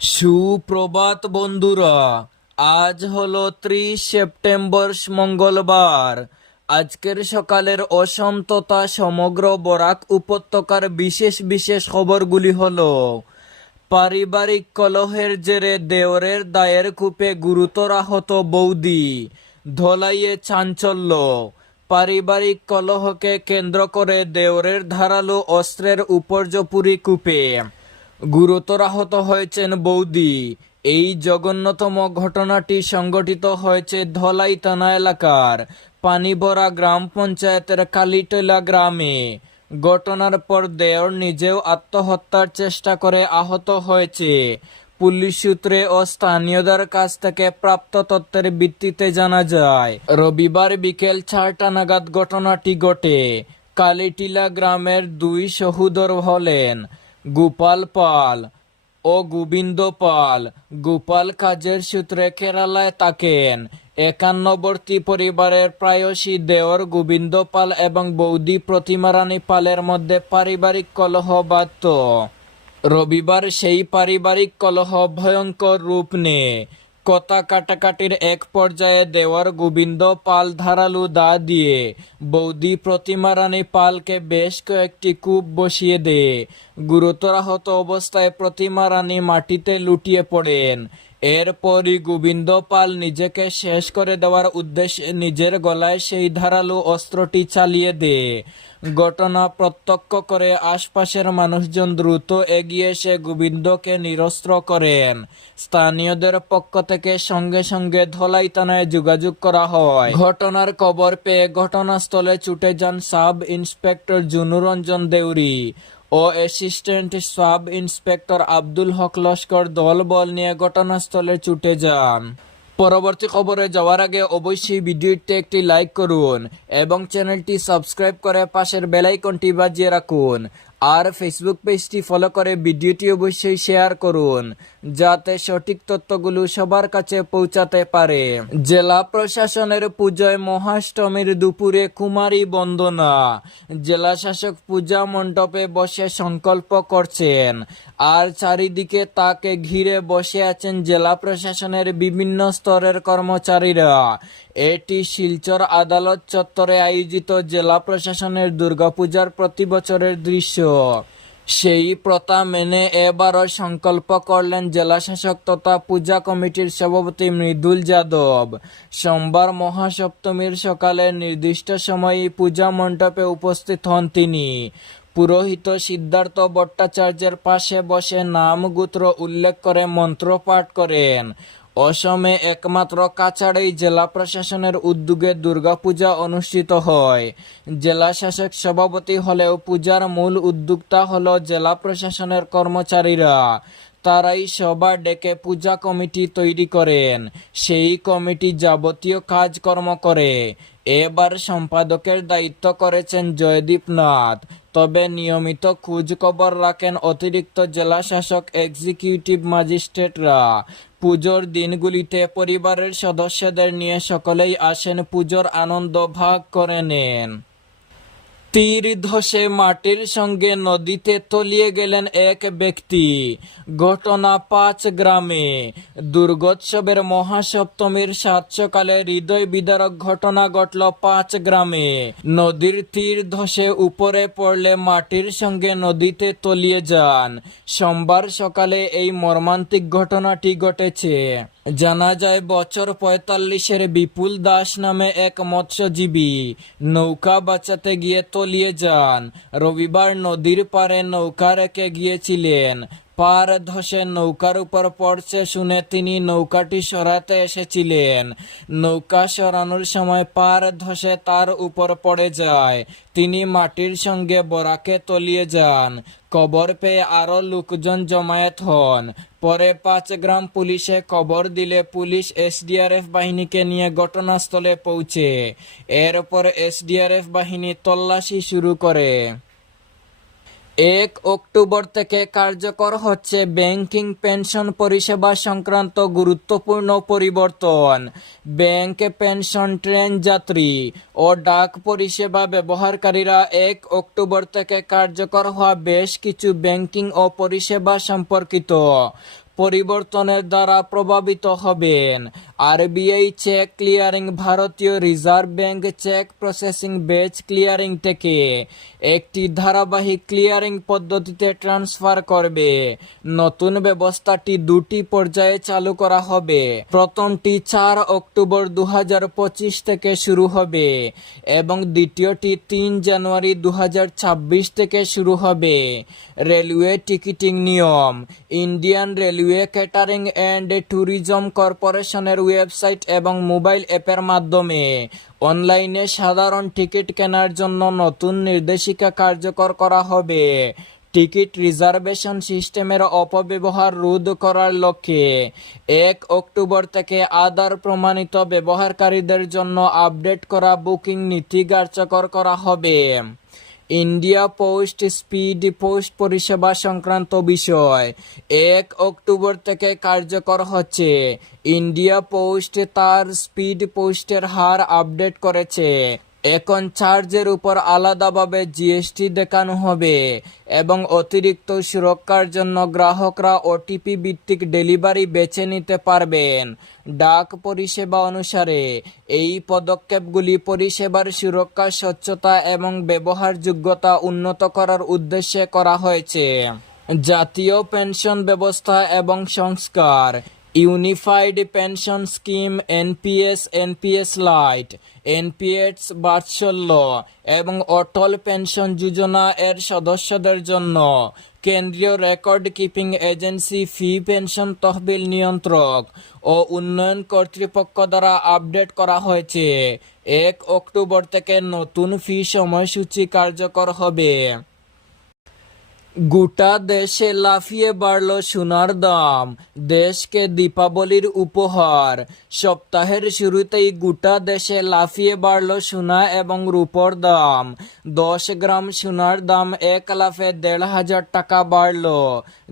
সুপ্রভাত বন্ধুরা, আজ হলো ত্রিশ সেপ্টেম্বর, মঙ্গলবার। আজকের সকালের অসম তথা সমগ্র বরাক উপত্যকার বিশেষ বিশেষ খবরগুলি হলো, পারিবারিক কলহের জেরে দেওরের দায়ের কূপে গুরুতর আহত বৌদি, ধলাইয়ে চাঞ্চল্য। পারিবারিক কলহকে কেন্দ্র করে দেওরের ধারালো অস্ত্রের উপর্যপুরি কূপে গুরুতর আহত হয়েছেন বৌদি। এই জঘন্যতম ঘটনাটি সংঘটিত হয়েছে ধলাই থানা এলাকার পানিবরা গ্রাম পঞ্চায়েতের কালিটলা গ্রামে। ঘটনার পর দেওর নিজেও আত্মহত্যার চেষ্টা করে আহত হয়েছে। পুলিশ সূত্রে ও স্থানীয়দের কাছ থেকে প্রাপ্ত তথ্যের ভিত্তিতে জানা যায়, রবিবার বিকেল চারটা নাগাদ ঘটনাটি ঘটে। কালিটিলা গ্রামের দুই সহোদর হলেন গোপাল পাল। ও গোবিন্দ পাল, গোপাল কাজের সূত্রে কেরালায় থাকেন। একান্নবর্তী পরিবারের প্রায়শই দেওর, গোবিন্দ পাল এবং বৌদি প্রতিমা রানী পালের মধ্যে পারিবারিক কলহ বাধ্য। রবিবার সেই পারিবারিক কলহ ভয়ঙ্কর রূপ নেয়। কথা কাটাকাটির এক পর্যায়ে দেওয়ার গোবিন্দ পাল ধারালু দা দিয়ে, বৌদি প্রতিমা রানী পালকে বেশ কয়েকটি কূপ বসিয়ে দেয়। গুরুতর আহত অবস্থায় প্রতিমা রানী মাটিতে লুটিয়ে পড়েন। এরপরই গোবিন্দ পাল নিজেকে শেষ করে দেওয়ার উদ্দেশ্যে নিজের গলায় সেই ধারালো অস্ত্রটি চালিয়ে দেয়। ঘটনা প্রত্যক্ষ করে আশপাশের মানুষজন দ্রুত এগিয়ে এসে গোবিন্দকে নিরস্ত্র করেন। স্থানীয়দের পক্ষ থেকে সঙ্গে সঙ্গে ধলাই থানায় যোগাযোগ করা হয়। ঘটনার খবর পেয়ে ঘটনাস্থলে ছুটে যান সাব ইন্সপেক্টর জুনুরঞ্জন দেউরি। ও assistant sub inspector Abdul Haq Laskar দলবল নিয়ে ঘটনাস্থলে ছুটে যান। পরবর্তী খবরে যাওয়ার আগে অবশ্যই ভিডিওটি একটি লাইক করুন এবং চ্যানেলটি সাবস্ক্রাইব করে পাশের বেলাইকনটি বাজিয়ে রাখুন। আর ফেসবুক পেজটি ফলো করে ভিডিওটি অবশ্যই শেয়ার করুন, যাতে সঠিক তথ্যগুলো সবার কাছে পৌঁছাতে পারে। জেলা প্রশাসনের পুজোয় মহাষ্টমীর দুপুরে কুমারী বন্দনা। জেলা শাসক পূজা মণ্ডপে বসে সংকল্প করছেন, আর চারিদিকে তাকে ঘিরে বসে আছেন জেলা প্রশাসনের বিভিন্ন স্তরের কর্মচারীরা। এটি শিলচর আদালত চত্বরে আয়োজিত জেলা প্রশাসনের দুর্গাপূজার প্রতি বছরের দৃশ্য। সেই প্রথা মেনে এবারও সংকল্প করলেন জেলা শাসক তথা পূজা কমিটির সভাপতি মৃদুল যাদব। সোমবার মহাসপ্তমীর সকালে নির্দিষ্ট সময়ে পূজা মণ্ডপে উপস্থিত হন তিনি। পুরোহিত সিদ্ধার্থ ভট্টাচার্যের পাশে বসে নাম গোত্র উল্লেখ করে মন্ত্র পাঠ করেন। অসমে একমাত্র কাছাড়েই জেলা প্রশাসনের উদ্যোগে দুর্গাপূজা অনুষ্ঠিত হয়। জেলা শাসক সভাপতি হলেও পূজার মূল উদ্যোক্তা হল জেলা প্রশাসনের কর্মচারীরা। তারাই সবার ডেকে পূজা কমিটি তৈরি করেন। সেই কমিটি যাবতীয় কাজকর্ম করে। এবার সম্পাদকের দায়িত্ব করেছেন জয়দীপ নাথ। তবে নিয়মিত খোঁজ খবর রাখেন অতিরিক্ত জেলা শাসক, এক্সিকিউটিভ ম্যাজিস্ট্রেটরা। পুজোর দিনগুলিতে পরিবারের সদস্যদের নিয়ে সকলেই আসেন পুজোর আনন্দ ভাগ করে নেন। তীর ধসে মাটির সঙ্গে নদীতে তলিয়ে গেলেন এক ব্যক্তি। ঘটনা পাঁচ গ্রামে। দুর্গোৎসবের মহাসপ্তমীর সাত সকালে হৃদয় বিদারক ঘটনা ঘটল পাঁচ গ্রামে। নদীর তীর ধসে উপরে পড়লে মাটির সঙ্গে নদীতে তলিয়ে যান। সোমবার সকালে এই মর্মান্তিক ঘটনাটি ঘটেছে। জানা যায়, বছর পঁয়তাল্লিশের বিপুল দাস নামে এক মৎস্যজীবী নৌকা বাঁচাতে গিয়ে তলিয়ে যান। রবিবার নদীর পারে নৌকা রেখে গিয়েছিলেন। পার ধসে নৌকার উপর পড়ছে শুনে তিনি নৌকাটি সরাতে এসেছিলেন। নৌকা সরানোর সময় পার ধসে তার উপর পড়ে যায়। তিনি মাটির সঙ্গে বরাকে তলিয়ে যান। কবর পেয়ে আরও লোকজন জমায়েত হন। পরে পাঁচ গ্রাম পুলিশে খবর দিলে পুলিশ এসডিআরএফ বাহিনীকে নিয়ে ঘটনাস্থলে পৌঁছে। এরপর এসডিআরএফ বাহিনী তল্লাশি শুরু করে। এক অক্টোবর থেকে কার্যকর হচ্ছে ব্যাংকিং পেনশন পরিষেবা সংক্রান্ত গুরুত্বপূর্ণ পরিবর্তন। ব্যাংক পেনশন ট্রেন যাত্রী ও ডাক পরিষেবা ব্যবহারকারীরা এক অক্টোবর থেকে কার্যকর হওয়া বেশ কিছু ব্যাংকিং ও পরিষেবা সম্পর্কিত পরিবর্তনের দ্বারা প্রভাবিত হবেন। আরবিআই চেক ক্লিয়ারিং, ভারতীয় reserve bank cheque processing batch clearing থেকে একটি ধারাবাহিক ক্লিয়ারিং পদ্ধতিতে ট্রান্সফার করবে। নতুন ব্যবস্থাটি দুটি পর্যায়ে চালু করা হবে। প্রথমটি চার অক্টোবর দু হাজার পঁচিশ থেকে শুরু হবে এবং দ্বিতীয়টি তিন জানুয়ারি দু হাজার ছাব্বিশ থেকে শুরু হবে। রেলওয়ে টিকিটিং নিয়ম, Indian railway catering and tourism কর্পোরেশনের ওয়েবসাইট এবং মোবাইল অ্যাপের মাধ্যমে। অনলাইনে সাধারণ টিকিট কেনার জন্য নতুন নির্দেশিকা কার্যকর করা হবে। টিকিট রিজার্ভেশন সিস্টেমের অপব্যবহার রোধ করার লক্ষ্যে এক অক্টোবর থেকে আধার প্রমাণিত ব্যবহারকারীদের জন্য আপডেট করা বুকিং নীতি কার্যকর করা হবে। ইন্ডিয়া পোস্ট স্পিড পোস্ট পরিষেবা সংক্রান্ত বিষয় এক অক্টোবর থেকে কার্যকর হচ্ছে ইন্ডিয়া পোস্ট তার স্পিড পোস্টের হার আপডেট করেছে এখন চার্জের উপর আলাদাভাবে জিএসটি দেখানো হবে এবং অতিরিক্ত সুরক্ষার জন্য গ্রাহকরা ওটিপি ভিত্তিক ডেলিভারি বেছে নিতে পারবেন। ডাক পরিষেবা অনুসারে এই পদক্ষেপগুলি পরিষেবার সুরক্ষা, স্বচ্ছতা এবং ব্যবহারযোগ্যতা উন্নত করার উদ্দেশ্যে করা হয়েছে। জাতীয় পেনশন ব্যবস্থা এবং সংস্কার। Unified pension scheme, NPS NPS lite, NPS বাৎসল্য এবং অটল পেনশন যোজনা এর সদস্যদের জন্য কেন্দ্রীয় record keeping agency fee pension তহবিল নিয়ন্ত্রক ও উন্নয়ন কর্তৃপক্ষ দ্বারা আপডেট করা হয়েছে। এক অক্টোবর থেকে নতুন ফি সময়সূচি কার্যকর হবে। গোটা দেশে লাফিয়ে বাড়ল সোনার দাম। দেশকে দীপাবলির উপহার। সপ্তাহের শুরুতেই গোটা দেশে লাফিয়ে বাড়ল সোনা এবং রূপর দাম। দশ গ্রাম সোনার দাম এক লাফে দেড় হাজার টাকা বাড়ল।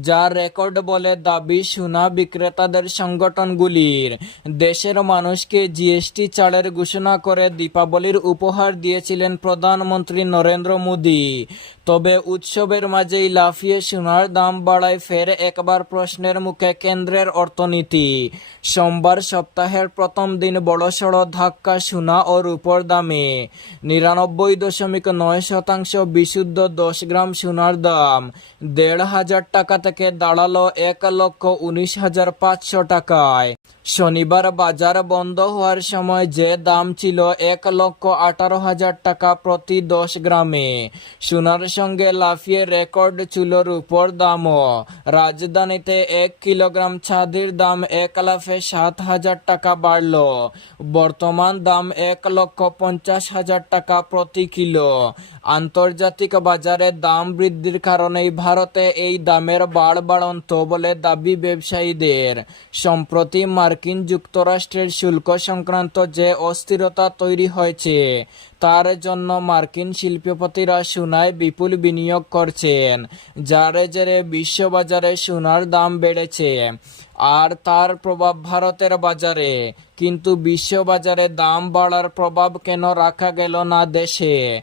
যা রেকর্ড বলে দাবি সোনা বিক্রেতাদের সংগঠনগুলির। দেশের মানুষকে জিএসটি ছাড়ের ঘোষণা করে দীপাবলির উপহার দিয়েছিলেন প্রধানমন্ত্রী নরেন্দ্র মোদী। তবে উৎসবের মাঝেই লাফিয়ে সোনার দাম বাড়ায় ফের একবার প্রশ্নের মুখে কেন্দ্রের অর্থনীতি। সোমবার সপ্তাহের প্রথম দিন বড়সড় ধাক্কা সোনা ও রূপর দামে। নিরানব্বই দশমিক নয় শতাংশ বিশুদ্ধ দশ গ্রাম সোনার দাম। দেড় হাজার টাকা থেকে দাঁড়াল এক লক্ষ উনিশ হাজার পাঁচশো টাকায়। শনিবার বাজার বন্ধ হওয়ার সময় যে দাম ছিল এক লক্ষ আঠারো হাজার টাকা প্রতি দশ গ্রামে। সোনার সঙ্গে লাফিয়ে রেকর্ড চুলোর উপর দামও। রাজধানীতে এক কিলোগ্রাম ছাদির দাম এক লাফে সাত হাজার টাকা বাড়ল। বর্তমান দাম এক লক্ষ পঞ্চাশ হাজার টাকা প্রতি কিলো। আন্তর্জাতিক বাজারে দাম বৃদ্ধির কারণেই ভারতে এই দামের বাড় বাড়ন্ত বলে দাবি ব্যবসায়ীদের। সম্প্রতি মার্কিন যুক্তরাষ্ট্রের শুল্ক সংক্রান্ত যে অস্থিরতা তৈরি হয়েছে, তার জন্য মার্কিন শিল্পপতিরা সোনায় বিপুল বিনিয়োগ করছেন, যার জেরে বিশ্ববাজারে সোনার দাম বেড়েছে। আর তার প্রভাব ভারতের বাজারে, কিন্তু বিশ্ববাজারে দাম বাড়ার প্রভাব কেন রাখা গেল না দেশে?